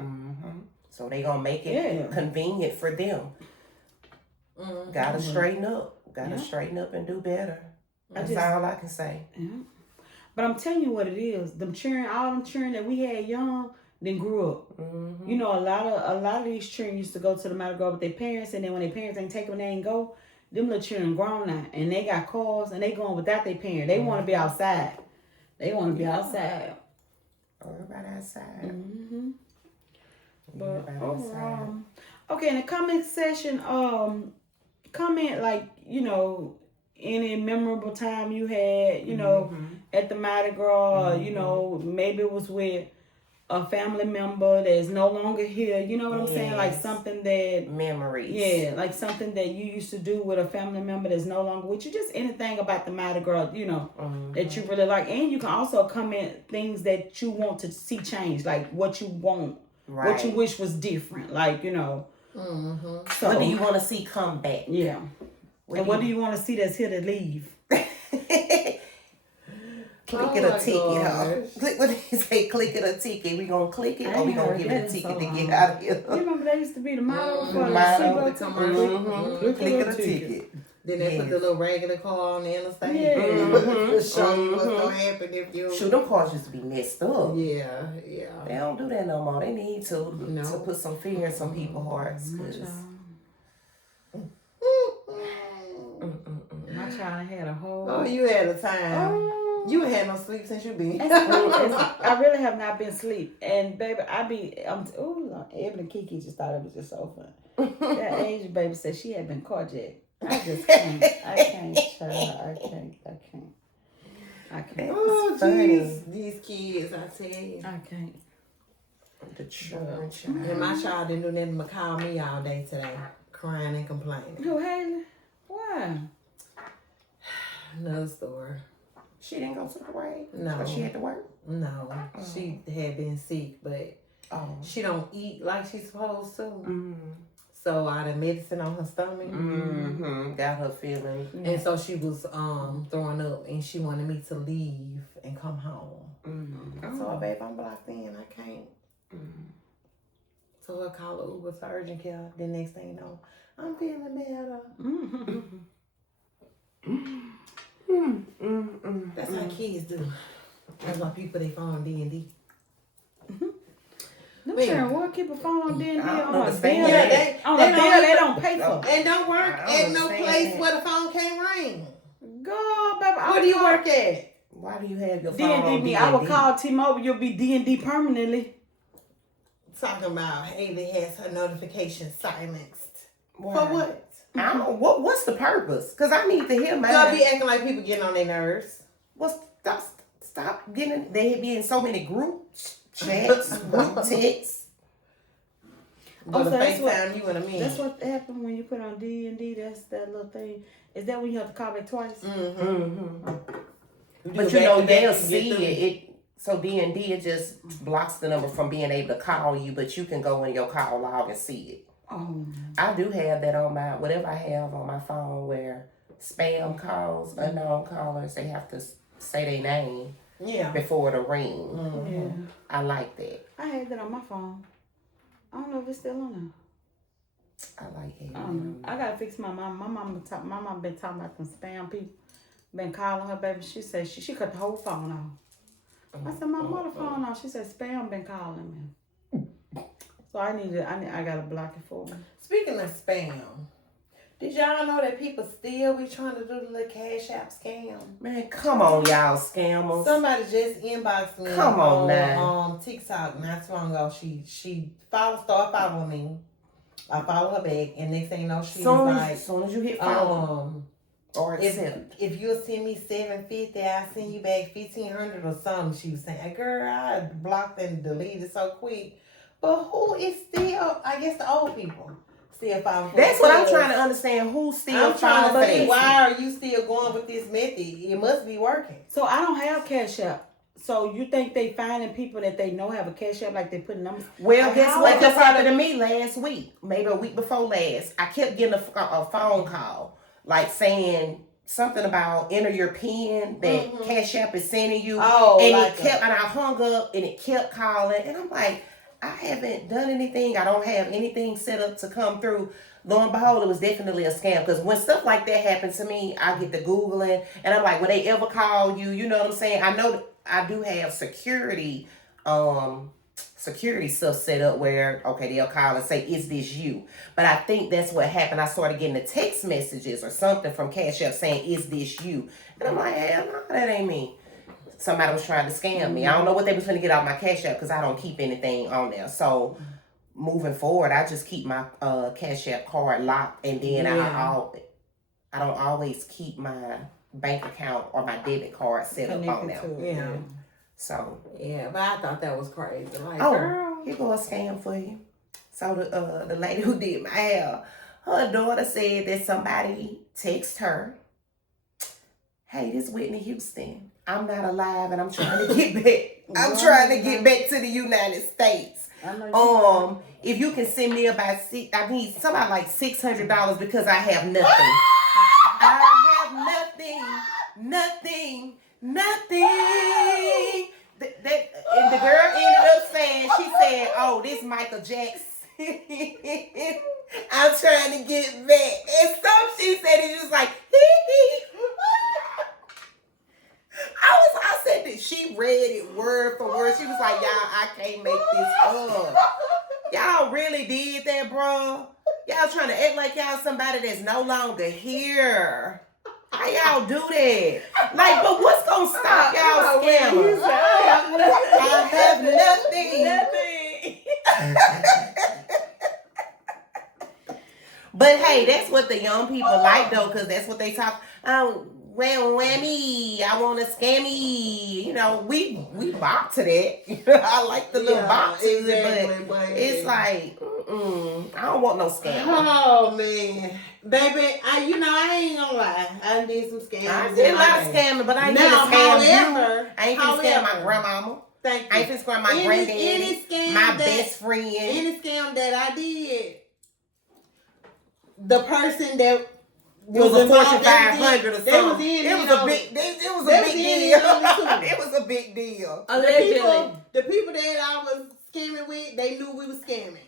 So they gonna make it convenient for them. Gotta straighten up. Gotta straighten up and do better. That's all I can say. Yeah. But I'm telling you what it is. All them children that we had young, then grew up. You know, a lot of these children used to go to the Mardi Gras with their parents, and then when their parents ain't take them, they ain't go. Them little children grown now, and they got cars, and they going without their parents. They want to be outside. They want to be outside. Everybody outside. But overall, okay. In the comment section, comment like any memorable time you had, at the Mardi Gras, maybe it was with a family member that's no longer here. You know what I'm saying? Like something that... Memories. Yeah, like something that you used to do with a family member that's no longer with you. Just anything about the Mardi Gras, that you really like. And you can also comment things that you want to see change, like what you want, what you wish was different. Like, So, what do you want to see come back? Yeah. What do you want to see that's here to leave? Click it a ticket, huh? Click what they say, click it a ticket. We gonna click it or we gonna give it a ticket to get out of here? You remember they used to be the motto for the commercial? Click it a ticket. Then they put the little regular car on the interstate. To show you what's gonna happen if you... Shoot, them cars used to be messed up. Yeah. They don't do that no more. They need to put some fear in some people's hearts. My child had a whole... Oh, you had a time. You ain't had no sleep since you been. I really have not been asleep. And baby, Evan and Kiki just thought it was just so fun. That Asian baby said she had been carjacked. I just can't. I can't, child. I can't. Oh, jeez. These kids, I tell you. I can't. The children. And my child didn't do nothing but call me all day today, crying and complaining. Who, Haley? Why? Another story. She didn't go to the parade? No. Or she had to work? No. She had been sick, but she don't eat like she's supposed to. Mm-hmm. So all the medicine on her stomach. Mm-hmm. Got her feeling. And so she was throwing up and she wanted me to leave and come home. Mm-hmm. So babe, I'm blocked in. I can't. Mm-hmm. So I call an Uber to urgent care. The next thing you know, I'm feeling better. That's how kids do. That's why people they phone on D&D. No, Sharon, what? Keep a phone on D&D on a bill? They They don't pay for. And don't work at no place where the phone can't ring. Go, baby. Where do you work at? Why do you have your phone on D&D? D&D? I would call T-Mobile. You'll be D&D permanently. Talking about Haley has her notification silenced. Why? For what? I don't know. What's the purpose? Because I need to hear mine. Y'all be acting like people getting on their nerves. Stop getting. They be in so many group chats, group texts. But so that's FaceTime you in a minute. That's what happened when you put on D&D. That's that little thing. Is that when you have to call back twice? Mm-hmm. You But do you know, back to back, they'll you see get through. it. So D&D, it just blocks the number from being able to call you, but you can go in your call log and see it. Oh. I do have that on my, whatever I have on my phone where spam calls, unknown callers, they have to say their name before the ring. Yeah. I like that. I had that on my phone. I don't know if it's still on there. I like it. I gotta fix my mom. My mom been talking about them spam people. Been calling her baby. She said she cut the whole phone off. I said, my mother phone off. She said spam been calling me. So I gotta block it for me. Speaking of spam, did y'all know that people still be trying to do the little Cash App scam? Man, come on, y'all scammers. Somebody just inboxed me Come on now. TikTok not too long ago. She started following me. I follow her back, and next thing you know, she was like, as soon as you hit follow or accept. If you'll send me $750, I'll send you back $1,500 or something. She was saying, girl, I blocked and deleted so quick. But who is still? I guess the old people still following. That's what I'm trying to understand. Who's still I'm trying to following see this? why are you still going with this method? It must be working. So I don't have Cash App. So you think they finding people that they know have a Cash App, like they putting numbers? Well, guess what just happened to me last week? Maybe a week before last. I kept getting a phone call, like saying something about enter your PIN that Cash App is sending you. Oh, and like and I hung up and it kept calling, and I'm like, I haven't done anything. I don't have anything set up to come through. Lo and behold, it was definitely a scam. Because when stuff like that happens to me, I get to Googling, and I'm like, will they ever call you? You know what I'm saying? I know I do have security stuff set up where, okay, they'll call and say, is this you? But I think that's what happened. I started getting the text messages or something from Cash App saying, is this you? And I'm like, hell no, that ain't me. Somebody was trying to scam me. I don't know what they was trying to get out my Cash App because I don't keep anything on there. So moving forward, I just keep my Cash App card locked, and then I don't always keep my bank account or my debit card set up on there. Yeah. So but I thought that was crazy. Like, girl, here go a scam for you. So the lady who did my hair, her daughter said that somebody texted her, hey, this Whitney Houston. I'm not alive and I'm trying to get back. I'm trying to get back to the United States. If you can send me about I need somebody like $600 because I have nothing. I have nothing. And the girl ended up saying, she said, oh, this Michael Jackson. I'm trying to get back. And so she said, it was like, I said that she read it word for word. She was like, y'all, I can't make this up. Y'all really did that, bro. Y'all trying to act like y'all somebody that's no longer here. How Why y'all do that? Like, but what's gonna stop y'all scammers? I have nothing. But hey, that's what the young people like though, because that's what they talk. Well, whammy, I want a scammy. You know, we bop to that. I like the little bop to it, but it's like, I don't want no scam. Oh man, baby, I ain't gonna lie. I did some scamming. I did a lot of scamming, but I ain't gonna scam you. I ain't gonna scam my grandmama. Thank you. I ain't gonna scam my granddaddy, my best friend. Any scam that I did, the person that it was a Fortune 500 or something. It was a big deal. It was a big deal. Allegedly. The people that I was scamming with, they knew we was scamming.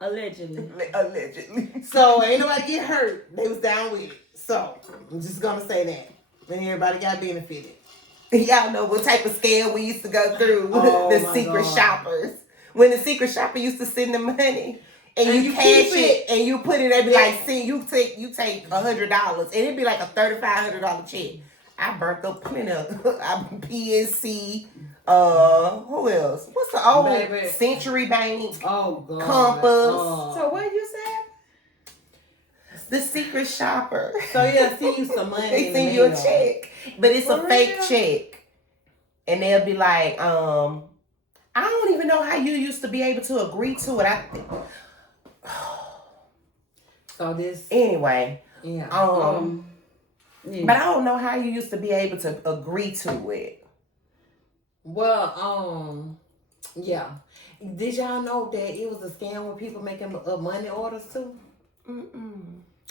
Allegedly. So ain't nobody get hurt. They was down with it. So I'm just gonna say that. And everybody got benefited. Y'all know what type of scam we used to go through. The secret shoppers. When the secret shopper used to send the money. And you cash it and you put it, they'd be like, see, you take $100 and it'd be like a $3,500 check. I burnt up plenty of PNC, who else? What's the old Century Bank? Oh God. Compass. So what you said? The secret shopper. So yeah, send you some money. They send you a check. But it's a fake check. And they'll be like, I don't even know how you used to be able to agree to it. So this anyway, yeah. But I don't know how you used to be able to agree to it. Well, yeah. Did y'all know that it was a scam with people making money orders too?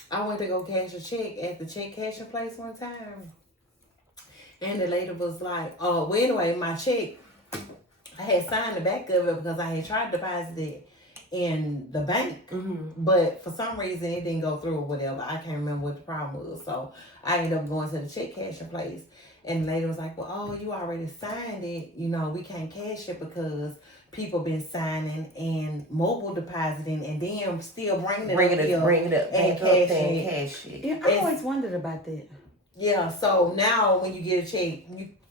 I went to go cash a check at the check cashing place one time, and the lady was like, "Oh, well, anyway, my check, I had signed the back of it because I had tried to deposit it in the bank, but for some reason it didn't go through or whatever. I can't remember what the problem was. So I ended up going to the check cashing place, and the lady was like, well, oh, you already signed it. We can't cash it because people been signing and mobile depositing and then still bring it up and cash it. Yeah, I always wondered about that. Yeah, so now when you get a check,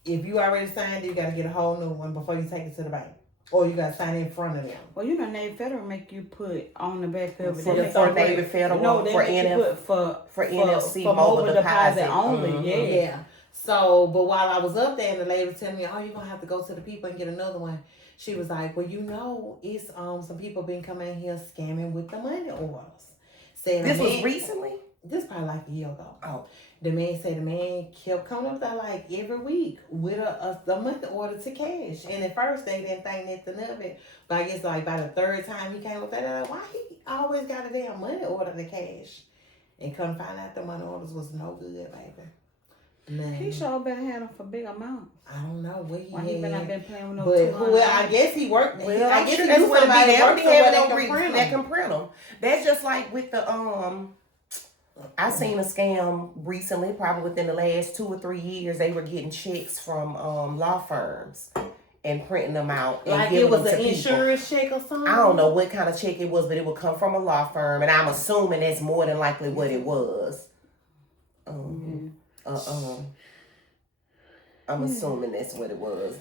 if you already signed it, you got to get a whole new one before you take it to the bank. Or you got to sign in front of them. Well, Navy Federal make you put on the back of it. For Navy Federal, no, they for make you put for NFC for mobile deposit only. Mm-hmm. Yeah. So, but while I was up there, and the lady was telling me, "Oh, you're gonna have to go to the people and get another one." She was like, "Well, it's some people been coming in here scamming with the money orders." This was recently. This probably like a year ago. Oh. The man said the man kept coming up there like every week with a money order to cash. And at first they didn't think nothing of it. But I guess like by the third time he came up there, they're like, why he always got a damn money order to cash? And come find out the money orders was no good, baby. Man. He sure better have them for big amounts. I don't know what he had. I've been playing with no but I guess he worked. Well, I guess sure he knew somebody that can print them. That's just like with the I seen a scam recently, probably within the last 2 or 3 years. They were getting checks from law firms and printing them out. And like it was an insurance check or something? I don't know what kind of check it was, but it would come from a law firm. And I'm assuming that's more than likely what it was. I'm assuming that's what it was.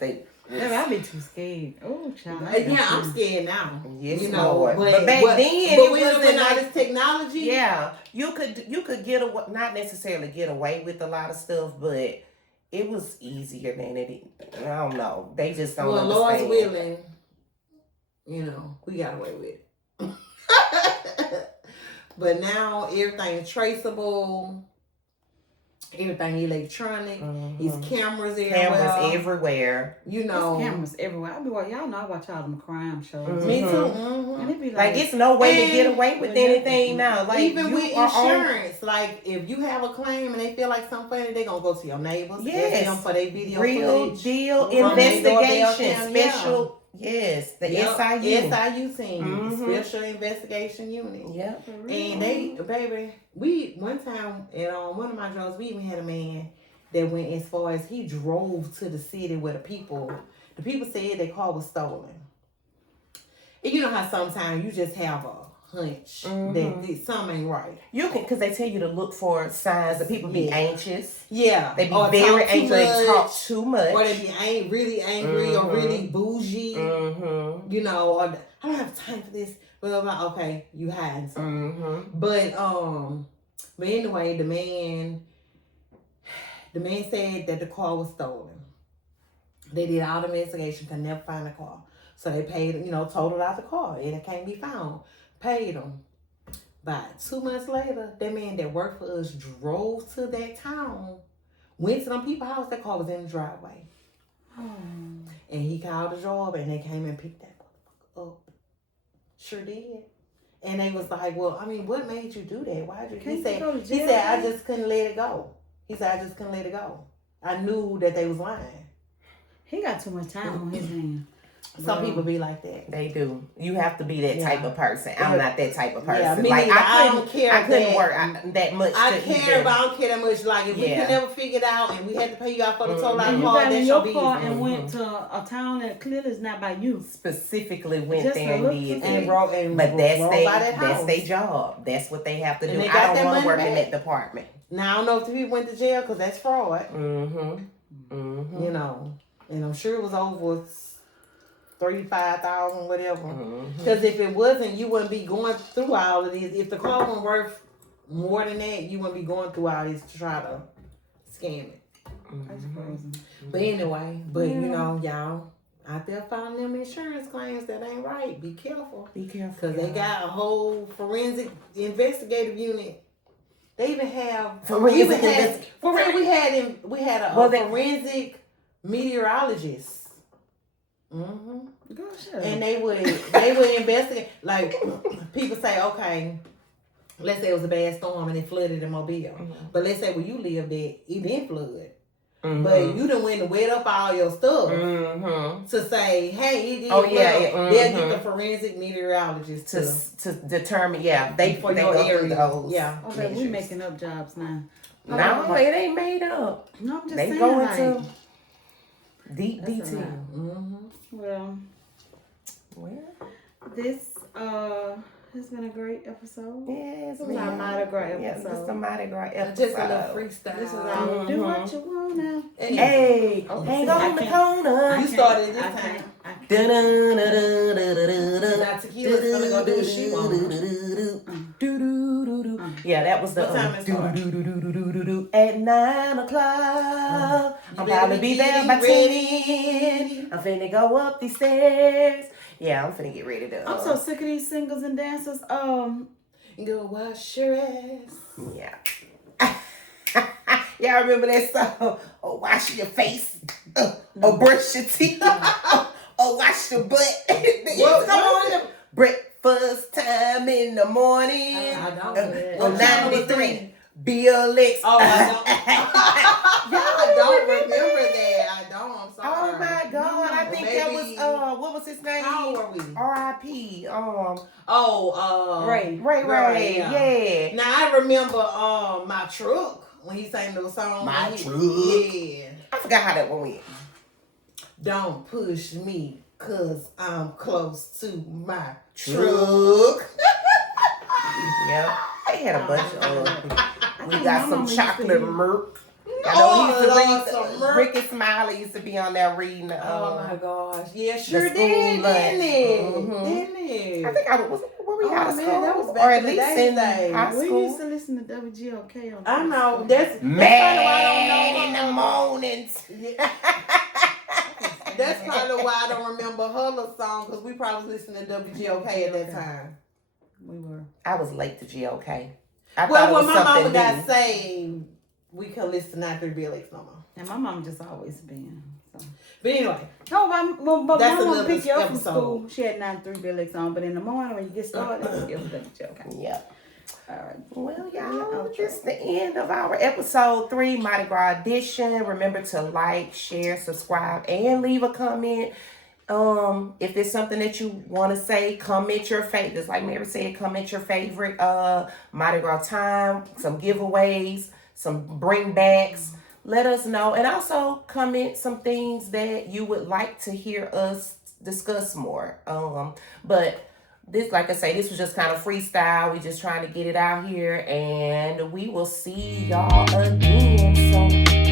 I'd be too scared. Oh, child. Yeah, I'm scared now. Yes, Lord. But back then, it wasn't all this technology. Yeah, you could get away, not necessarily get away with a lot of stuff, but it was easier than it. I don't know. They just don't understand. Lord's willing, we got away with it. But now everything is traceable. Everything electronic. These cameras everywhere. There's cameras everywhere. Y'all know I watch all them crime shows. Me too. And it be like it's no way to get away with anything now. Like even with insurance, like if you have a claim and they feel like something funny, they gonna go to your neighbors. Yes. Ask them for their video real footage. Deal investigation special. Yes, the SIU team, Special Investigation Unit. Yep. And we one time at one of my jobs, we even had a man that went as far as he drove to the city where the people said their car was stolen. And you know how sometimes you just have hunch that something ain't right. You can, because they tell you to look for signs that people be anxious. Yeah. They be very anxious. They talk too much. Or they be really angry or really bougie. You know, or I don't have time for this. Blah, blah, blah. Okay, you hiding something. But anyway, the man said that the car was stolen. They did all the investigation, could never find the car. So they paid, totaled out the car. And it can't be found. Paid them. About 2 months later, that man that worked for us drove to that town, went to them people's house, that car was in the driveway. And he called the job and they came and picked that motherfucker up. Sure did. And they was like, well, I mean, what made you do that? Why did you? He said, I just couldn't let it go. He said, I just couldn't let it go. I knew that they was lying. He got too much time on his hands. Some people be like that. They do. You have to be that type of person. I'm not that type of person. Yeah, like I don't care. I couldn't work that much. I care, but I don't care that much. Like if we could never figure it out and we had to pay you out for the total out car, that's your car and went to a town that clearly is not by you. Specifically went there and did that. But that's their job. That's what they have to do. I don't want to work in that department. Now I don't know if the people went to jail because that's fraud. You know, and I'm sure it was over 35,000, whatever. Because if it wasn't, you wouldn't be going through all of these. If the car wasn't worth more than that, you wouldn't be going through all this to try to scam it. That's crazy. But anyway, y'all out there filing them insurance claims that ain't right. Be careful. Be careful. Because they got a whole forensic investigative unit. They even have forensic forensic meteorologist. And they would investigate. Like people say, okay, let's say it was a bad storm and it flooded in Mobile. But let's say where you live that it didn't flood. But you done went and wet up all your stuff to say, hey, it did flood. They'll get the forensic meteorologist to determine. They for your area. Those okay, we making up jobs now. No, it ain't made up. No, I'm just they saying. Go into deep detail. Well, this has been a great episode. Yes, this was our Mardi Gras episode. Yes, this is a Mardi Gras episode. Just a little freestyle. This was our do what you want now. Hey, hang on the corner. You started this time. Now Tequila's gonna go do what she wants. Yeah, that was the what time it start? At 9 o'clock. I'm probably be there by 10. I'm finna go up these stairs. Yeah, I'm finna get ready to. I'm so sick of these singers and dancers. Go wash your ass. Yeah. Y'all remember that song? Oh, wash your face. Or brush your teeth. Or wash your butt. What's going on? Breakfast time in the morning. I don't. On 93. BLX. Oh, I don't remember that. I don't. I'm sorry. Oh my God! I think that was what was his name? How were we? R.I.P. Ray. Yeah. Now I remember my truck when he sang those songs. My truck. Yeah. I forgot how that one went. Don't push me, cause I'm close to my truck. Yeah. They had a bunch of. We got some chocolate milk. I know Ricky Smiley used to be on there reading. Oh my gosh! Yeah, sure did, didn't it? I think I was. Were we out of school? That was or back at in the least day. in high school. We used to listen to WGOK on. I know that's Man in the mornings. Yeah. That's probably why I don't remember her little song because we probably listened to WGOK at that time. We were. I was late to GOK. Well, when my mama got saved, we couldn't listen to 93 BLX no more. And my mom just always been. So. But anyway. No, but that's my mom picked you up from episode. school. She had 93 BLX on, but in the morning when you get started, it was WGOK. Yeah. All right. Well, y'all, this is the end of our episode 3 Mardi Gras edition. Remember to like, share, subscribe, and leave a comment. If there's something that you want to say, comment your favorite. Just like Mary said, comment your favorite Mardi Gras time, some giveaways, some bringbacks. Let us know. And also comment some things that you would like to hear us discuss more. But this, like I say, this was just kind of freestyle. We just trying to get it out here, and we will see y'all again. So